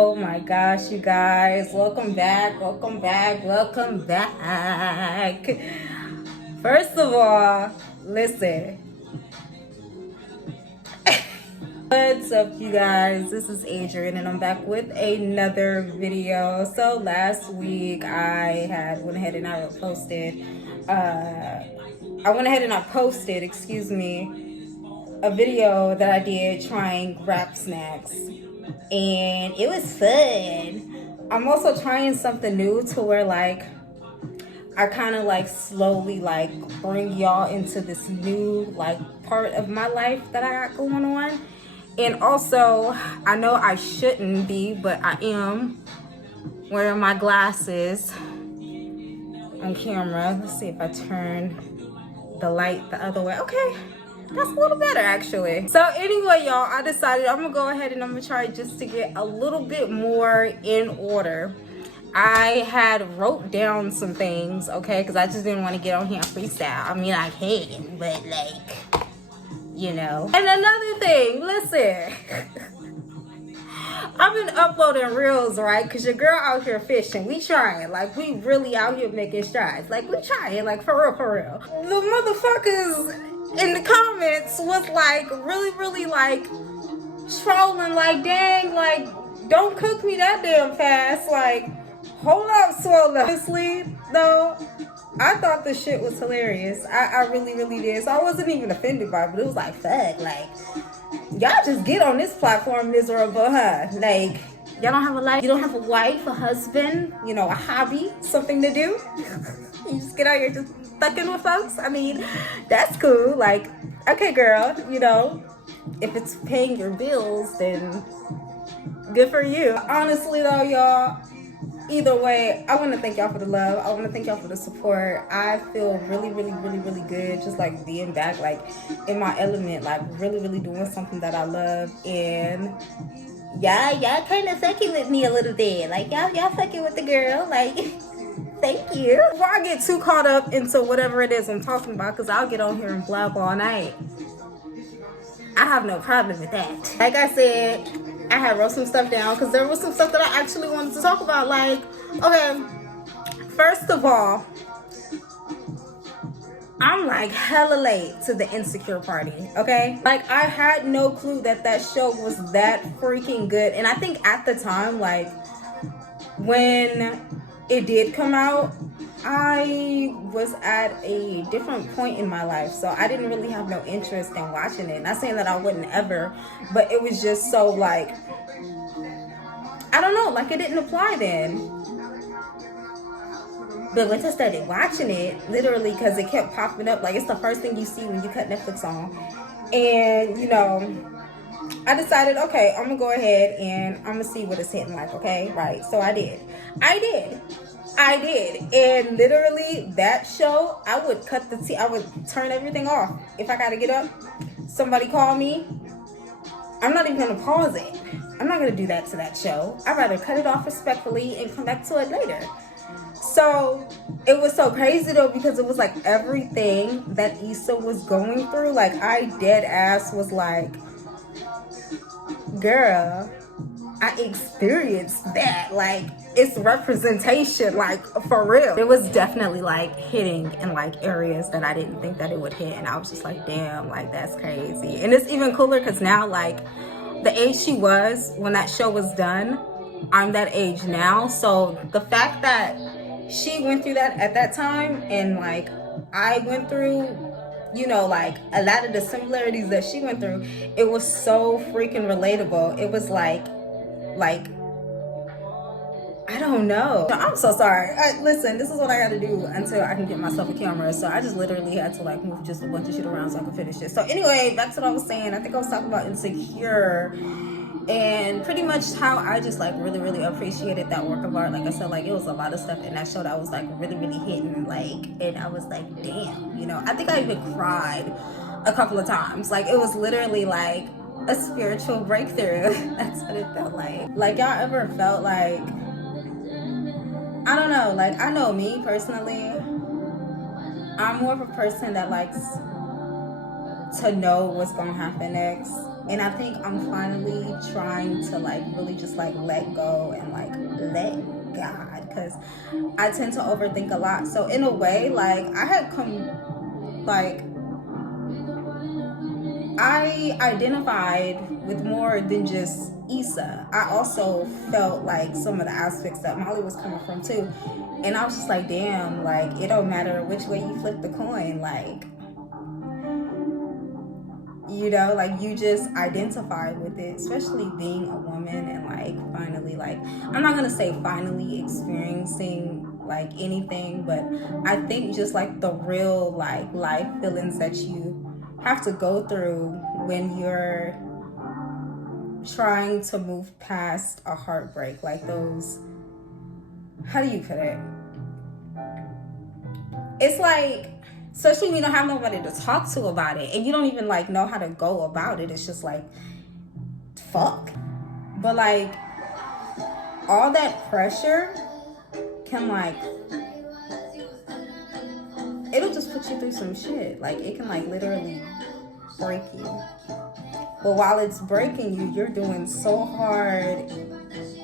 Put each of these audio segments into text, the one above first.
Oh my gosh, you guys, welcome back. First of all, listen. What's up, you guys? This is Adrian and I'm back with another video. So last week I went ahead and I posted, a video that I did trying rap snacks. And it was fun. I'm also trying something new to where like I kind of like slowly like bring y'all into this new like part of my life that I got going on. And also, I know I shouldn't be, but I am wearing my glasses on camera. Let's see if I turn the light the other way. Okay, that's a little better actually. So anyway, y'all, I decided I'm gonna go ahead and I'm gonna try just to get a little bit more in order. I had wrote down some things, okay, because I just didn't want to get on here and freestyle. I mean, I can, but like, you know. And another thing, listen. I've been uploading reels, right? Because your girl out here fishing. We trying. Like, we really out here making strides. Like, we trying. Like, for real. The motherfuckers in the comments was like, really, like, trolling. Like, dang, like, don't cook me that damn fast. Like, hold up, Swole. Honestly, though, I thought this shit was hilarious. I really did. So I wasn't even offended by it, but it was like, fuck, like, y'all just get on this platform miserable, huh? Like, y'all don't have a life, you don't have a wife, a husband, you know, a hobby, something to do. You just get out here just fucking with folks. I mean, that's cool. Like, okay, girl, you know, if it's paying your bills, then good for you. Honestly, though, y'all, either way, I want to thank y'all for the love. I want to thank y'all for the support. I feel really good just like being back like in my element, like really doing something that I love. And y'all kind of fucking with me a little bit. Like y'all fucking with the girl. Like thank you. Before I get too caught up into whatever it is I'm talking about, because I'll get on here and blab all night. I have no problem with that. Like I said, I had wrote some stuff down because there was some stuff that I actually wanted to talk about. Like, okay, first of all, I'm like hella late to the Insecure party, okay? Like, I had no clue that show was that freaking good. And I think at the time, like, when it did come out, I was at a different point in my life, so I didn't really have no interest in watching it. Not saying that I wouldn't ever, but it was just so like, I don't know, like it didn't apply then. But once I started watching it, literally, because it kept popping up, like it's the first thing you see when you cut Netflix on. And, you know, I decided, okay, I'm gonna go ahead and I'm gonna see what it's hitting like, okay? Right, so I did. And literally that show, I would cut the I would turn everything off. If I gotta get up, somebody call me, I'm not even gonna pause it. I'm not gonna do that to that show. I'd rather cut it off respectfully and come back to it later. So it was so crazy though, because it was like everything that Issa was going through, like I dead ass was like, girl, I experienced that. Like, it's representation, like, for real. It was definitely like hitting in like areas that I didn't think that it would hit, and I was just like, damn, like that's crazy. And it's even cooler because now, like, the age she was when that show was done, I'm that age now. So the fact that she went through that at that time, and like I went through, you know, like a lot of the similarities that she went through, it was so freaking relatable. It was like I don't know. I'm so sorry. Listen, this is what I gotta do until I can get myself a camera. So I just literally had to like move just a bunch of shit around so I could finish this. So anyway, back to what I was saying. I think I was talking about Insecure and pretty much how I just like really appreciated that work of art. Like I said, like it was a lot of stuff in that show that was like really hitting, like, and I was like, damn, you know. I think I even cried a couple of times. Like it was literally like a spiritual breakthrough. That's what it felt like. Like y'all ever felt like, I don't know, like I know me personally, I'm more of a person that likes to know what's gonna happen next. And I think I'm finally trying to like really just like let go and like let God, because I tend to overthink a lot. So in a way, like I had come, like I identified with more than just Issa. I also felt like some of the aspects that Molly was coming from too. And I was just like, damn, like it don't matter which way you flip the coin, like, you know, like you just identify with it, especially being a woman and like finally, like, I'm not gonna say finally experiencing like anything, but I think just like the real like life feelings that you have to go through when you're trying to move past a heartbreak, like those, how do you put it? It's like, especially when you don't have nobody to talk to about it and you don't even like know how to go about it. It's just like, fuck. But like all that pressure can like, it'll just put you through some shit. Like it can like literally break you. But while it's breaking you, you're doing so hard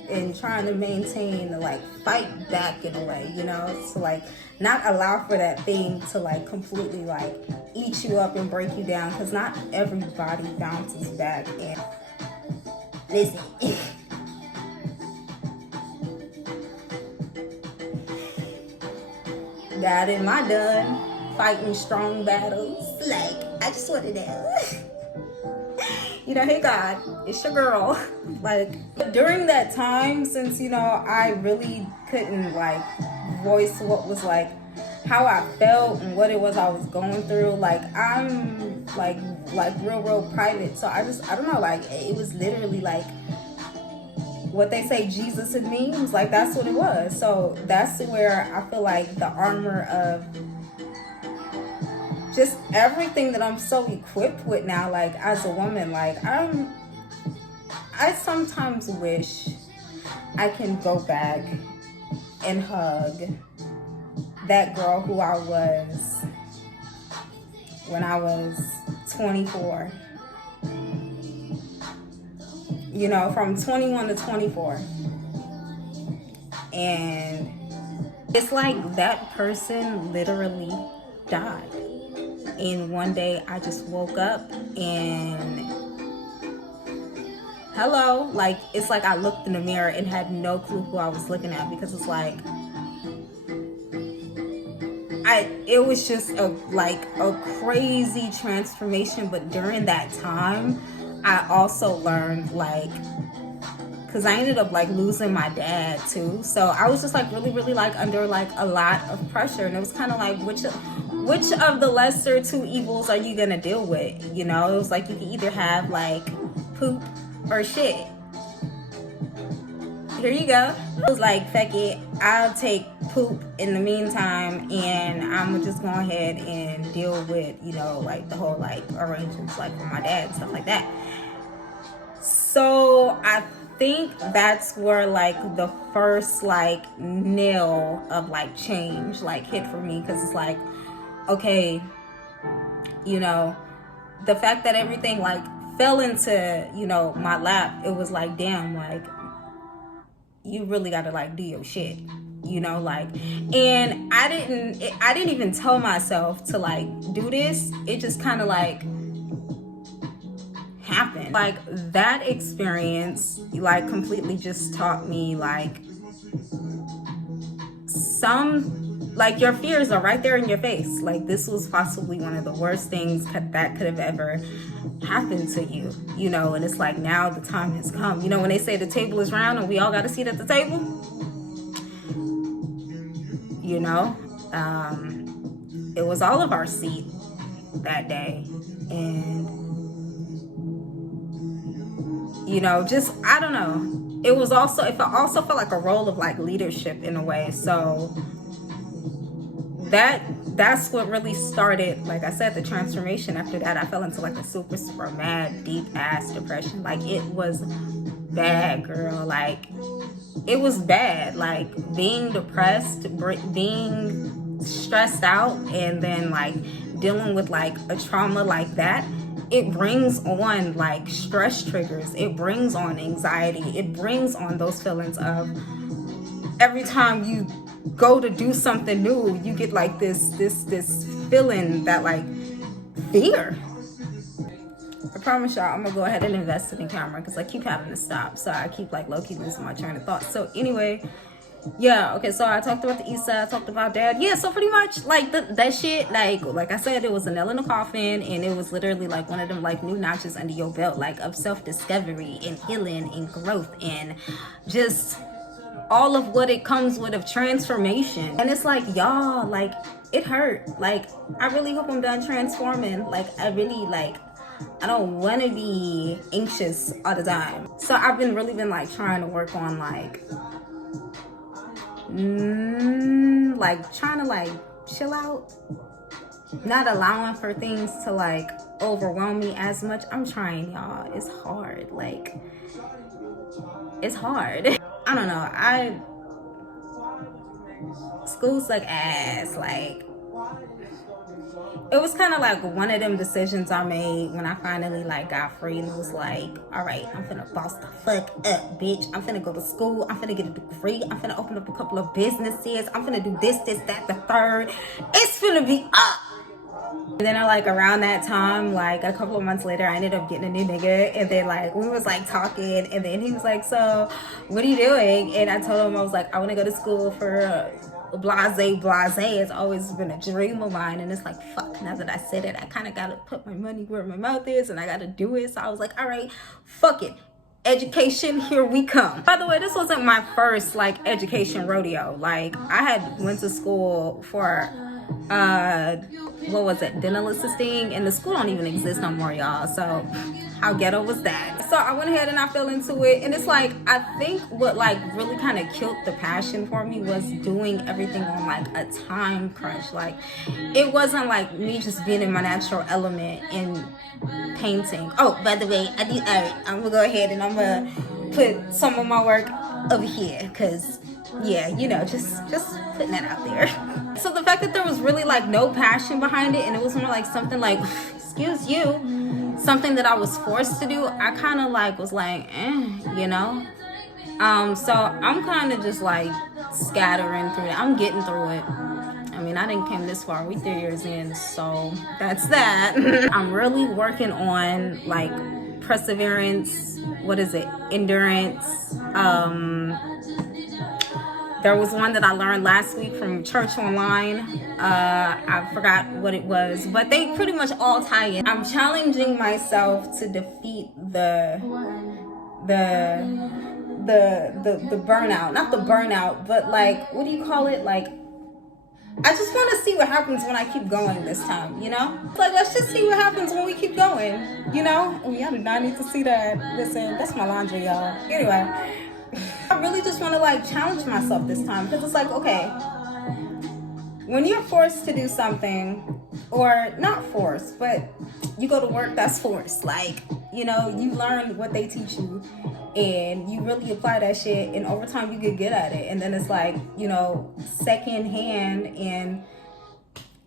and trying to maintain to like fight back in a way, you know, to like not allow for that thing to like completely like eat you up and break you down, because not everybody bounces back. And listen, God am I done fighting strong battles? Like I just want to know. You know, hey God, it's your girl. Like during that time, since you know I really couldn't like voice what was like how I felt and what it was I was going through, like I'm like real private. So I don't know, like it was literally like what they say Jesus in me was like, that's what it was. So that's where I feel like the armor of just everything that I'm so equipped with now, like as a woman, like I sometimes wish I can go back and hug that girl who I was when I was 24. You know, from 21 to 24. And it's like that person literally died. And one day I just woke up and hello, like it's like I looked in the mirror and had no clue who I was looking at, because it's like it was just a crazy transformation. But during that time I also learned, like, because I ended up like losing my dad too, so I was just like really like under like a lot of pressure. And it was kind of like, which of the lesser two evils are you gonna deal with? You know, it was like you can either have like poop or shit. Here you go. It was like, fuck it, I'll take poop in the meantime, and I'm just go ahead and deal with, you know, like the whole like arrangements like for my dad and stuff like that. So I think that's where like the first like nail of like change like hit for me, because it's like, okay, you know, the fact that everything like fell into, you know, my lap, it was like, damn, like you really gotta like do your shit, you know, like. And I didn't even tell myself to like do this. It just kind of like happened. Like that experience like completely just taught me like like your fears are right there in your face. Like this was possibly one of the worst things that could have ever happened to you, you know. And it's like, now the time has come, you know, when they say the table is round and we all got a seat at the table, you know. It was all of our seat that day. And you know, just I don't know, it also felt like a role of like leadership in a way. So that's what really started, like I said, the transformation. After that I fell into like a super mad deep ass depression. Like it was bad, girl. Like it was bad. Like being depressed, being stressed out, and then like dealing with like a trauma like that, it brings on like stress triggers, it brings on anxiety, it brings on those feelings of every time you go to do something new, you get like this feeling that like fear. I promise y'all, I'm gonna go ahead and invest in the camera because I keep having to stop, so I keep like low-key losing my train of thought. So anyway, yeah, okay, so I talked about the east side, I talked about dad. Yeah, so pretty much like that shit, like I said, it was a nail in the coffin, and it was literally like one of them like new notches under your belt, like of self-discovery and healing and growth and just all of what it comes with of transformation. And it's like, y'all, like it hurt. Like I really hope I'm done transforming. Like I really like, I don't want to be anxious all the time. So I've really been like trying to work on like trying to like chill out, not allowing for things to like overwhelm me as much. I'm trying, y'all. It's hard. Like it's hard. I don't know. School's like ass. Like it was kind of like one of them decisions I made when I finally like got free, and it was like, all right, I'm finna boss the fuck up, bitch. I'm finna go to school. I'm finna get a degree. I'm finna open up a couple of businesses. I'm finna do this, that, the third. It's finna be up. And then like around that time, like a couple of months later, I ended up getting a new nigga, and then like we was like talking, and then he was like, so what are you doing? And I told him, I was like, I want to go to school for blase. It's always been a dream of mine, and it's like, fuck, now that I said it, I kind of gotta put my money where my mouth is, and I gotta do it. So I was like, all right, fuck it, education, here we come. By the way, this wasn't my first like education rodeo. Like I had went to school for what was it, dental assisting, and the school don't even exist no more, y'all. So how ghetto was that? So I went ahead and I fell into it, and it's like, I think what like really kind of killed the passion for me was doing everything on like a time crunch. Like it wasn't like me just being in my natural element in painting. Oh, by the way, I do art. I'm gonna go ahead and I'm gonna put some of my work over here, because yeah, you know, just putting that out there. So the fact that there was really like no passion behind it, and it was more like something like, excuse you, something that I was forced to do, I kind of like was like, you know. So I'm kind of just like scattering through it. I'm getting through it. I mean, I didn't came this far. We 3 years in, so that's that. I'm really working on like perseverance. What is it? Endurance. There was one that I learned last week from Church Online. I forgot what it was, but they pretty much all tie in. I'm challenging myself to defeat the burnout. Not the burnout, but like, what do you call it? Like, I just want to see what happens when I keep going this time, you know? Like, let's just see what happens when we keep going, you know? Oh, y'all do not need to see that. Listen, that's my laundry, y'all. Anyway. I really just want to like challenge myself this time, because it's like, okay, when you're forced to do something, or not forced, but you go to work, that's forced. Like, you know, you learn what they teach you and you really apply that shit, and over time you get good at it, and then it's like, you know, second hand, and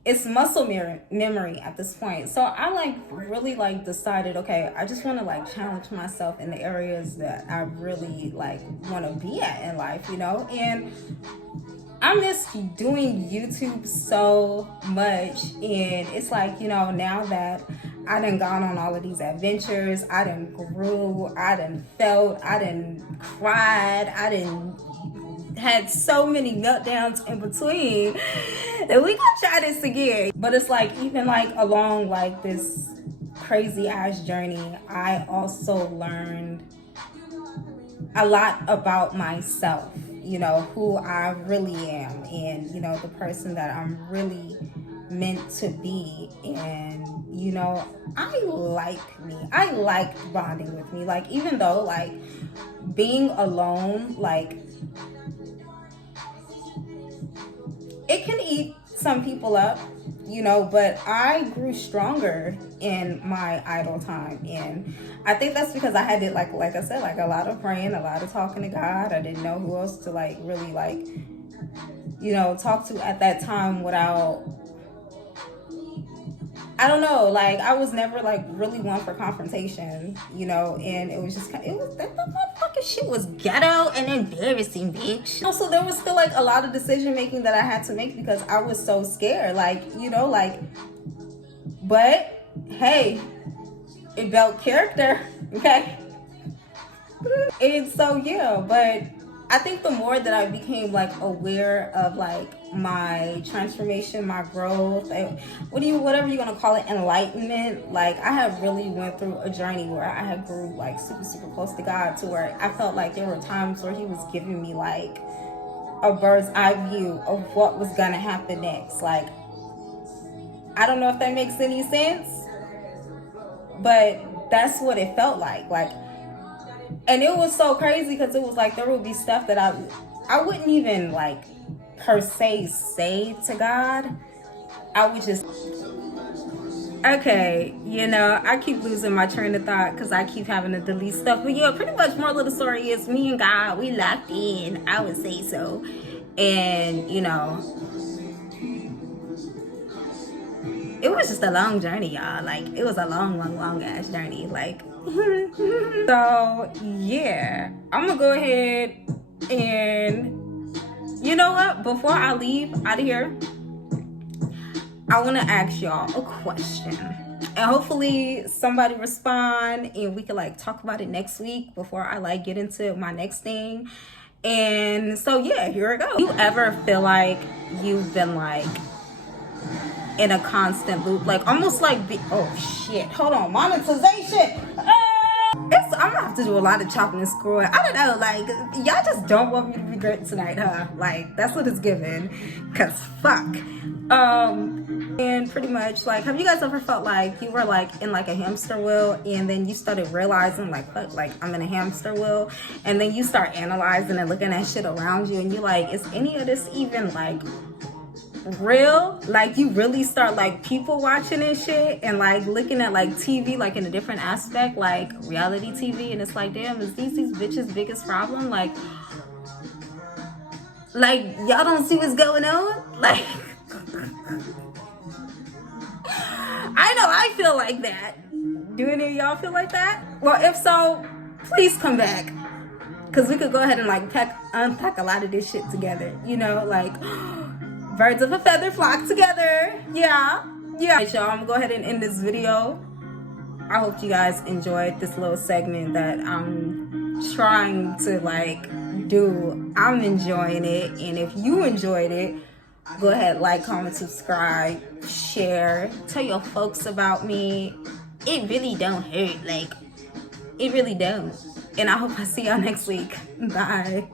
it's muscle memory at this point. So I like really like decided, okay, I just want to like challenge myself in the areas that I really like want to be at in life, you know? And I miss doing YouTube so much, and it's like, you know, now that I done gone on all of these adventures, I done grew, I done felt, I done cried, I done had so many meltdowns in between, that we gonna try this again. But it's like, even like along like this crazy ass journey, I also learned a lot about myself, you know, who I really am, and you know, the person that I'm really meant to be. And you know, I like me, I liked bonding with me. Like, even though like being alone, like it can eat some people up, you know, but I grew stronger in my idle time. And I think that's because I had it, like I said, like a lot of praying, a lot of talking to God. I didn't know who else to like really like, you know, talk to at that time without I don't know, like I was never like really one for confrontation, you know, and it was just it was that motherfucking shit was ghetto and embarrassing, bitch. Also, there was still like a lot of decision making that I had to make because I was so scared, like, you know, like, but hey, it built character, okay? And so yeah, but I think the more that I became like aware of like my transformation, my growth, whatever you're gonna call it, enlightenment, like I had really went through a journey where I had grew like super close to God, to where I felt like there were times where he was giving me like a bird's eye view of what was gonna happen next. Like, I don't know if that makes any sense, but that's what it felt like. Like, and it was so crazy because it was like there would be stuff that I wouldn't even like per se say to God. I would just, okay, you know, I keep losing my train of thought because I keep having to delete stuff. But yeah, pretty much more little story is me and God, we locked in, I would say so. And you know, it was just a long journey, y'all. Like, it was a long ass journey. Like, so yeah, I'm gonna go ahead and, you know what? Before I leave out of here, I want to ask y'all a question, and hopefully somebody respond, and we can like talk about it next week before I like get into my next thing. And so yeah, here we go. You ever feel like you've been like in a constant loop, like almost like oh shit, hold on, monetization. I'm gonna have to do a lot of chopping and screwing. I don't know, like y'all just don't want me to be great tonight, huh? Like that's what it's given, cause fuck. And pretty much like, have you guys ever felt like you were like in like a hamster wheel, and then you started realizing like, fuck, like I'm in a hamster wheel, and then you start analyzing and looking at shit around you, and you're like, is any of this even like real? Like you really start like people watching and shit, and like looking at like TV like in a different aspect, like reality TV, and it's like, damn, is these bitches' biggest problem? Like y'all don't see what's going on? Like I know I feel like that. Do any of y'all feel like that? Well, if so, please come back, because we could go ahead and like unpack a lot of this shit together, you know, like birds of a feather flock together. Yeah. Right, y'all, I'm gonna go ahead and end this video. I hope you guys enjoyed this little segment that I'm trying to like do. I'm enjoying it, and if you enjoyed it, go ahead, like, comment, subscribe, share, tell your folks about me. It really don't hurt, like it really don't. And I hope I see y'all next week. Bye.